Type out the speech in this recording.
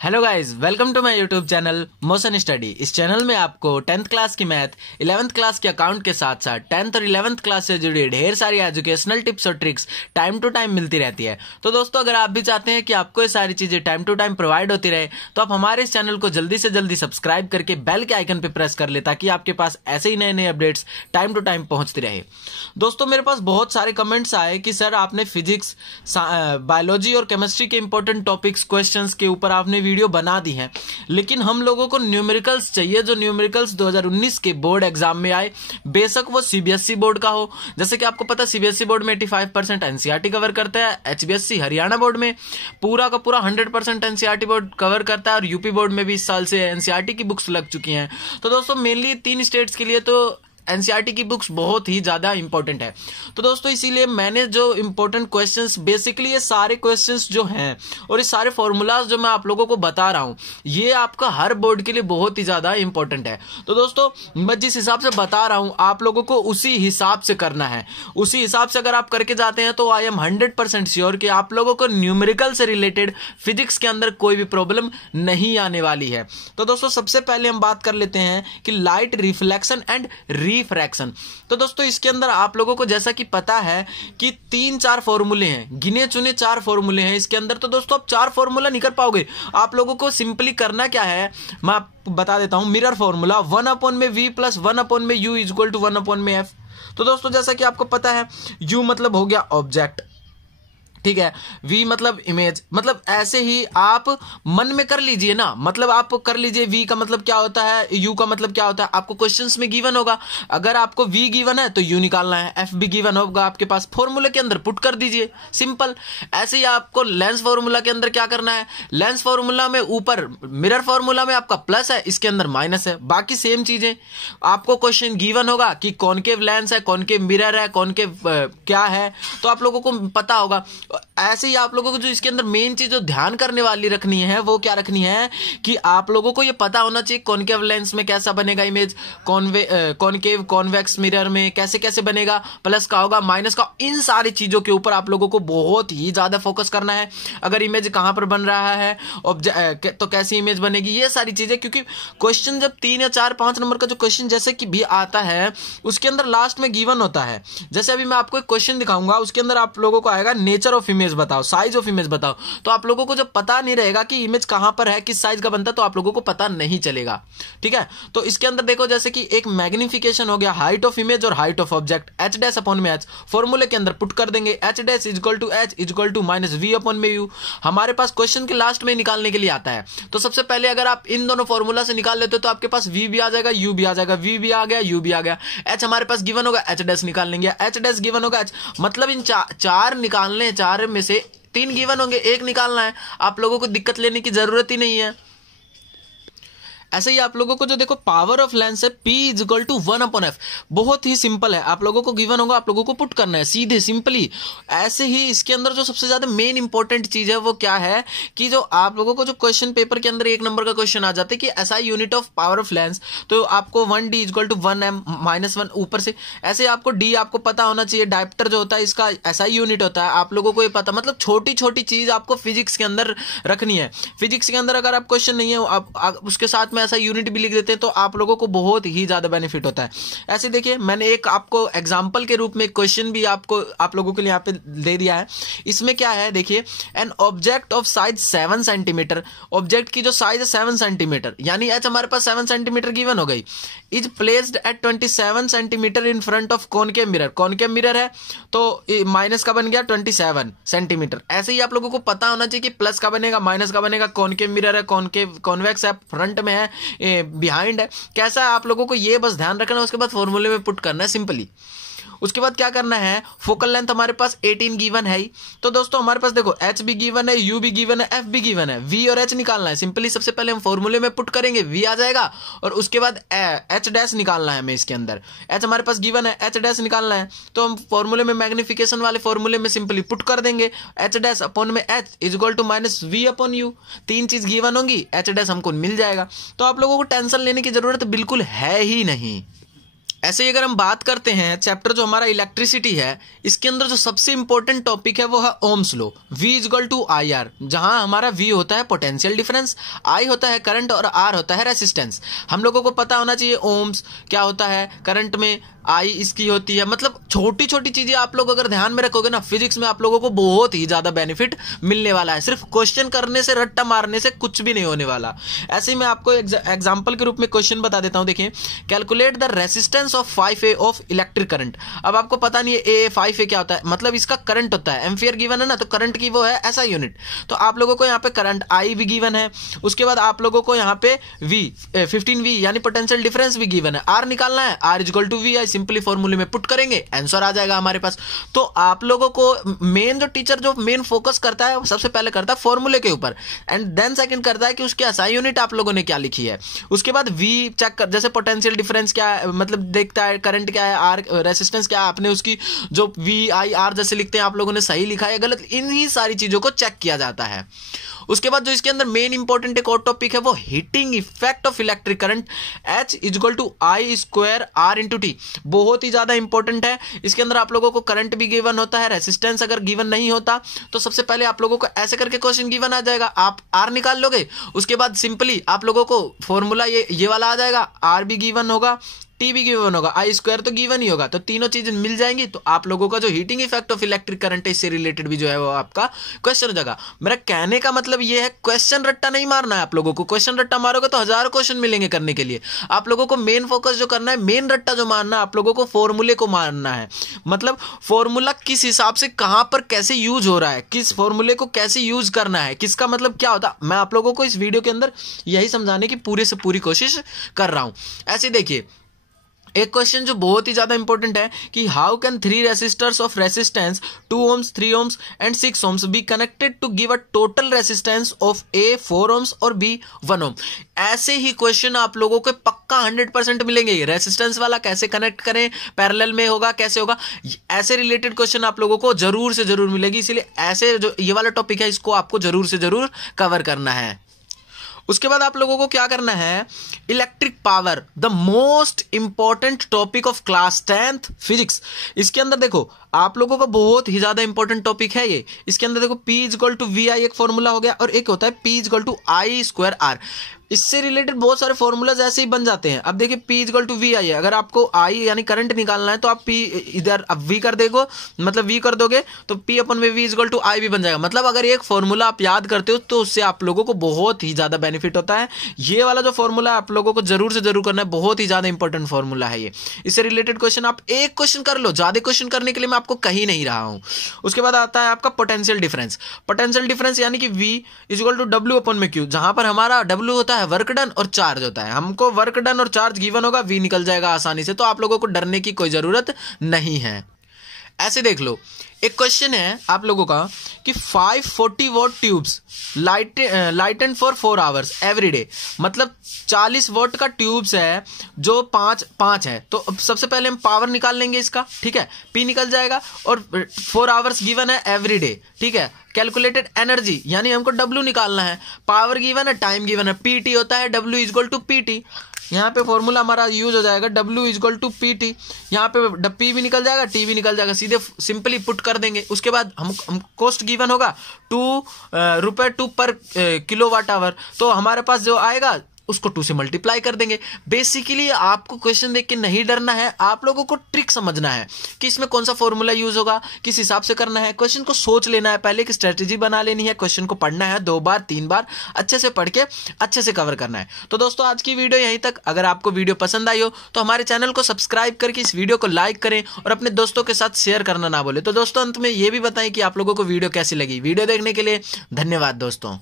Hello guys, welcome to my YouTube channel motion study. इस चैनल में आपको 10th क्लास की मैथ, 11th क्लास के अकाउंट के साथ साथ 10th और 11th क्लास से जुड़ी ढेर सारी एजुकेशनल टिप्स और ट्रिक्स टाइम टू टाइम मिलती रहती है। तो दोस्तों, अगर आप भी चाहते हैं कि आपको ये सारी चीजें टाइम टू टाइम प्रोवाइड होती रहे, तो आप हमारे इस चैनल को जल्दी से जल्दी सब्सक्राइब करके बेल के आइकन पे प्रेस कर ले, ताकि आपके पास ऐसे ही नए नए अपडेट्स टाइम टू टाइम पहुंचती रहे। दोस्तों, मेरे पास बहुत सारे कमेंट्स आए कि सर आपने फिजिक्स, बायोलॉजी और केमिस्ट्री के इंपॉर्टेंट टॉपिक्स, क्वेश्चंस के ऊपर आपने वीडियो बना दी है, लेकिन हम लोगों को न्यूमेरिकल्स चाहिए, जो न्यूमेरिकल्स 2019 के बोर्ड एग्जाम में आए। बेशक वो सीबीएसई बोर्ड का हो। जैसे कि आपको पता है, सीबीएसई बोर्ड में 85% एनसीईआरटी कवर करता है। एचबीएससी हरियाणा बोर्ड में पूरा का पूरा 100% एनसीईआरटी बोर्ड कवर करता है, और यूपी बोर्ड में भी इस साल से एनसीईआरटी की बुक्स लग चुकी हैं। तो दोस्तों, मेनली 3 स्टेट्स के लिए तो एनसीईआरटी की बुक्स बहुत ही ज्यादा इंपॉर्टेंट है। तो दोस्तों, इसीलिए मैंने जो इंपॉर्टेंट क्वेश्चंस, बेसिकली ये सारे क्वेश्चंस जो हैं और ये सारे फॉर्मूलाज जो मैं आप लोगों को बता रहा हूं, ये आपका हर बोर्ड के लिए बहुत ही ज्यादा इंपॉर्टेंट है। तो दोस्तों, मैं जिस हिसाब से बता रहा हूं, आप लोगों को उसी हिसाब से करना है। उसी हिसाब से अगर आप करके जाते हैं, तो आई एम 100% श्योर कि आप लोगों को न्यूमेरिकल से रिलेटेड फिजिक्स के अंदर कोई भी प्रॉब्लम नहीं आने वाली है। तो दोस्तों, सबसे पहले हम बात कर लेते हैं कि लाइट रिफ्लेक्शन एंड फ्रैक्शन। तो दोस्तों, इसके अंदर आप लोगों को जैसा कि पता है कि 3-4 फॉर्मूले हैं, गिने चुने 4 फॉर्मूले हैं इसके अंदर। तो दोस्तों, आप 4 फॉर्मूला नहीं कर पाओगे। आप लोगों को सिंपली करना क्या है, मैं आपको बता देता हूं। Mirror formula 1/v + 1/u = 1/f। तो दोस्तों, जैसा कि आपको पता है, u मतलब हो गया ऑब्जेक्ट, ठीक है, v मतलब इमेज। मतलब ऐसे ही आप मन में कर लीजिए ना, मतलब आप कर लीजिए v का मतलब क्या होता है, u का मतलब क्या होता है, आपको क्वेश्चंस में गिवन होगा। अगर आपको v गिवन है तो u निकालना है, f भी गिवन होगा आपके पास, फॉर्मूले के अंदर पुट कर दीजिए, सिंपल। ऐसे ही आपको लेंस फॉर्मूला के अंदर क्या करना है, लेंस फॉर्मूला में ऊपर मिरर फॉर्मूला में आपका प्लस है, इसके अंदर माइनस है, बाकी सेम चीजें। आपको क्वेश्चन गिवन होगा कि कॉनकेव लेंस है, कॉनकेव मिरर है, कॉनकेव क्या है, तो आप लोगों को पता होगा। ऐसे ही आप लोगों को जो इसके अंदर मेन चीज जो ध्यान करने वाली रखनी है, वो क्या रखनी है कि आप लोगों को ये पता होना चाहिए कॉनकेव लेंस में कैसा बनेगा इमेज, कॉनकेव कॉन्वेक्स मिरर में कैसे कैसे बनेगा, प्लस का होगा, माइनस का। इन सारी चीजों के ऊपर आप लोगों को बहुत ही ज्यादा फोकस करना है। अगर इमेज कहां पर बन रहा है, तो कैसी इमेज बनेगी, ये सारी चीजें। क्योंकि क्वेश्चन जब 3 या 4, 5 नंबर का जो क्वेश्चन जैसे कि भी आता है, उसके अंदर लास्ट में गिवन होता है। जैसे अभी मैं आपको एक क्वेश्चन दिखाऊंगा, उसके अंदर आप लोगों को आएगा नेचर ऑफ इमेज बताओ, साइज ऑफ इमेज बताओ। तो आप लोगों को जब पता नहीं रहेगा कि इमेज कहां पर है, किस साइज का बनता है, तो आप लोगों को पता नहीं चलेगा, ठीक है। तो इसके अंदर देखो, जैसे कि एक मैग्निफिकेशन हो गया, हाइट ऑफ इमेज और हाइट ऑफ ऑब्जेक्ट, h' फॉर्मूले के अंदर पुट कर देंगे, h' = h = -v/u। हमारे पास क्वेश्चन के लास्ट में निकालने के लिए आता है। तो सबसे पहले अगर आप इन दोनों फॉर्मूला से निकाल लेते हो, तो आपके पास v भी आ जाएगा, u भी आ जाएगा, v भी आ गया, u भी आ गया। h हमारे पास गिवन होगा, h' निकाल लेंगे, h' गिवन होगा, h मतलब इन 4 निकालने, 4 में से 3 गिवन होंगे, 1 निकालना है। आप लोगों को दिक्कत लेने की जरूरत ही नहीं है। ऐसे ही आप लोगों को जो देखो पावर ऑफ लेंस है, P = 1/f, बहुत ही सिंपल है। आप लोगों को गिवन होगा, आप लोगों को पुट करना है सीधे, सिंपली। ऐसे ही इसके अंदर जो सबसे ज्यादा मेन इंपॉर्टेंट चीज है, वो क्या है कि जो आप लोगों को जो क्वेश्चन पेपर के अंदर 1 नंबर का क्वेश्चन आ जाता है कि SI unit of power of lens, तो आपको 1D = 1m - 1 ऊपर से। ऐसे आपको D आपको पता होना चाहिए, डायप्टर जो होता है इसका SI यूनिट होता है, आप लोगों को ये पता। मतलब छोटी छोटी चीज आपको फिजिक्स के अंदर रखनी है। फिजिक्स के अंदर अगर आप क्वेश्चन नहीं है, आप उसके साथ ऐसा यूनिट भी लिख देते हैं, तो आप लोगों को बहुत ही ज्यादा बेनिफिट होता है। ऐसे देखिए, मैंने एक आपको एग्जांपल के रूप में क्वेश्चन भी आप लोगों के लिए यहाँ पे दे दिया है। इसमें क्या है, देखिए, an object of size 7 centimetre, object की जो साइज है 7 सेंटीमीटर, यानी h हमारे पास 7 सेंटीमीटर गिवन हो गई, is placed at 27 centimetre in front of concave mirror. Concave mirror है तो माइनस का बन गया 27 सेंटीमीटर। ऐसे ही आप लोगों को पता होना चाहिए कि प्लस का बनेगा, माइनस का बनेगा। कॉनकेव मिरर है, कॉनकेव कॉन्वेक्स है, फ्रंट में है, बिहाइंड है, कैसा है, आप लोगों को ये बस ध्यान रखना है। उसके बाद फॉर्मूले में पुट करना है सिंपली। उसके बाद क्या करना है, फोकल लेंथ हमारे पास 18 गिवन है ही। तो दोस्तों हमारे पास देखो एच भी गिवन है, यू भी गिवन है, एफ भी गिवन है, वी और एच निकालना है। सिंपली सबसे पहले हम फॉर्मूले में पुट करेंगे, वी आ जाएगा और उसके बाद एच डैश निकालना है हमें। इसके अंदर एच हमारे पास गिवन है, एच डैश निकालना है तो हम फॉर्मूले में मैग्निफिकेशन वाले फॉर्मूले में सिंपली पुट कर देंगे, एच डैश अपॉन में H is equal to minus V upon U. तीन चीज गिवन होंगी, एच डैश हमको मिल जाएगा। तो आप लोगों को टेंशन लेने की जरूरत बिल्कुल है ही नहीं। ऐसे ही अगर हम बात करते हैं चैप्टर जो हमारा इलेक्ट्रिसिटी है, इसके अंदर जो सबसे इंपॉर्टेंट टॉपिक है वो है Ohm's law, V equal to I R, जहां हमारा V होता है पोटेंशियल डिफरेंस, I होता है करंट और R होता है रेसिस्टेंस। हम लोगों को पता होना चाहिए ओम्स क्या होता है, करंट में I इसकी होती है। मतलब छोटी छोटी चीजें आप लोग अगर ध्यान में रखोगे ना, फिजिक्स में आप लोगों को बहुत ही ज्यादा बेनिफिट मिलने वाला है। सिर्फ क्वेश्चन करने से, रट्टा मारने से कुछ भी नहीं होने वाला। ऐसे ही मैं आपको एग्जाम्पल के रूप में क्वेश्चन बता देता हूं। देखिए, calculate the resistance of 5A of electric current. अब आपको पता नहीं है ए 5A क्या होता है, मतलब इसका करंट होता है, एम्पियर गिवन है ना, तो करंट की वो है ऐसा यूनिट। तो आप लोगों को यहाँ पे करंट I भी गिवन है, उसके बाद आप लोगों को यहाँ पे V 15V यानी पोटेंशियल डिफरेंस भी गिवन है। R निकालना है, R is equal to V, simply फॉर्मूले में पुट करेंगे, आंसर आ जाएगा हमारे पास। तो आप लोगों को मेन जो टीचर जो मेन फोकस करता है, सबसे पहले करता है फॉर्मूले के ऊपर, एंड देन सेकंड करता है कि उसकी एसआई यूनिट आप लोगों ने क्या लिखी है। उसके बाद V चेक कर, जैसे पोटेंशियल डिफरेंस क्या है, मतलब देखता है करंट क्या है, आर रेसिस्टेंस क्या है, आपने उसकी जो वी आई आर जैसे लिखते हैं आप लोगों ने सही लिखा है गलत, इन्हीं सारी चीजों को चेक किया जाता है। उसके बाद जो इसके अंदर मेन इंपॉर्टेंट एक और टॉपिक है वो heating effect of electric current, H is equal to I square R into T. बहुत ही ज्यादा इंपॉर्टेंट है। इसके अंदर आप लोगों को करंट भी गिवन होता है, रेसिस्टेंस अगर गिवन नहीं होता तो सबसे पहले आप लोगों को ऐसे करके क्वेश्चन गिवन आ जाएगा, आप आर निकाल लोगे, उसके बाद सिंपली आप लोगों को फॉर्मूला ये वाला आ जाएगा, आर भी गिवन होगा, टी भी गिवन होगा, आई स्क्वायर तो गिवन ही होगा, तो तीनों चीजें मिल जाएंगी। तो आप लोगों का जो heating effect of electric current है, इससे रिलेटेड भी जो है वो आपका क्वेश्चन हो जाएगा। मेरा कहने का मतलब ये है, क्वेश्चन रट्टा नहीं मारना है आप लोगों को। क्वेश्चन रट्टा मारोगे तो हजारों क्वेश्चन मिलेंगे करने के लिए। आप लोगों को मेन फोकस जो करना है, मेन रट्टा जो मारना है, आप लोगों को फॉर्मूले को मारना है। मतलब फॉर्मूला किस हिसाब से कहां पर कैसे यूज हो रहा है, किस फॉर्मूले को कैसे यूज करना है, किसका मतलब क्या होता है, मैं आप लोगों को इस वीडियो के अंदर यही समझाने की पूरे से पूरी कोशिश कर रहा हूं। ऐसे देखिए, एक क्वेश्चन जो बहुत ही ज्यादा इंपॉर्टेंट है कि how can 3 resistors of resistance 2 ohms 3 ohms and 6 ohms be connected to give a total resistance of A 4 ohms और B 1 ohm। ऐसे ही क्वेश्चन आप लोगों को पक्का 100% मिलेंगे। रेसिस्टेंस वाला कैसे कनेक्ट करें, पैरेलल में होगा कैसे होगा, ऐसे रिलेटेड क्वेश्चन आप लोगों को जरूर से जरूर मिलेगी। इसलिए ऐसे जो ये वाला टॉपिक है, इसको आपको जरूर से जरूर कवर करना है। उसके बाद आप लोगों को क्या करना है, electric power, the most important topic of class 10th physics. इसके अंदर देखो आप लोगों का बहुत ही ज्यादा इंपॉर्टेंट टॉपिक है ये। इसके अंदर देखो P equal to V I एक फॉर्मूला हो गया, और एक होता है P equal to I square R. इससे रिलेटेड बहुत सारे फॉर्मूलाज ऐसे ही बन जाते हैं। अब देखिए P इक्वल टू वी आई है, अगर आपको I यानी करंट निकालना है तो आप P इधर अब V कर देगो, मतलब V कर दोगे तो P अपन में V इक्वल टू I भी बन जाएगा। मतलब अगर एक फॉर्मूला आप याद करते हो तो उससे आप लोगों को बहुत ही ज्यादा बेनिफिट होता है। ये वाला जो फॉर्मूला आप लोगों को जरूर से जरूर करना है, बहुत ही ज्यादा इंपॉर्टेंट फॉर्मूला है ये। इससे रिलेटेड क्वेश्चन आप एक क्वेश्चन कर लो, ज्यादा क्वेश्चन करने के लिए मैं आपको कही नहीं रहा हूं। उसके बाद आता है आपका पोटेंशियल डिफरेंस। पोटेंशियल डिफरेंस यानी कि V इक्वल टू W अपन में Q, जहां पर हमारा W होता है वर्क डन और चार्ज होता है। हमको वर्क डन और चार्ज गिवन होगा, V निकल जाएगा आसानी से, तो आप लोगों को डरने की कोई जरूरत नहीं है। ऐसे देख लो, एक क्वेश्चन है आप लोगों का कि 540 what tubes lightened for 4 hours every day. मतलब 40 वॉट का ट्यूब्स है जो पांच है। तो सबसे पहले हम पावर निकाल लेंगे इसका, ठीक है, P निकल जाएगा, और 4 hours गिवन है एवरी डे, ठीक है। कैलकुलेटेड एनर्जी यानी हमको W निकालना है, पावर गिवन है, टाइम गिवन है, PT होता है W इक्वल टू PT। यहाँ पे फॉर्मूला हमारा यूज हो जाएगा W इक्वल टू PT। यहाँ पे P भी निकल जाएगा, T भी निकल जाएगा, सीधे सिंपली पुट कर देंगे। उसके बाद हम कॉस्ट गिवन होगा ₹2 पर किलोवाट आवर, तो हमारे पास जो आएगा उसको 2 से मल्टीप्लाई कर देंगे। बेसिकली आपको क्वेश्चन देख के नहीं डरना है, आप लोगों को ट्रिक समझना है कि इसमें कौन सा फॉर्मूला यूज होगा, किस हिसाब से करना है। क्वेश्चन को सोच लेना है, पहले की स्ट्रेटेजी बना लेनी है, क्वेश्चन को पढ़ना है 2 बार 3 बार अच्छे से पढ़ के अच्छे से कवर करना है। तो दोस्तों आज की वीडियो यहीं तक। अगर आपको वीडियो पसंद आई हो तो हमारे चैनल को सब्सक्राइब करके इस वीडियो को लाइक करें और अपने दोस्तों के साथ शेयर करना ना भूलें। तो दोस्तों अंत में ये भी बताएं कि आप लोगों को वीडियो कैसी लगी। वीडियो देखने के लिए धन्यवाद दोस्तों।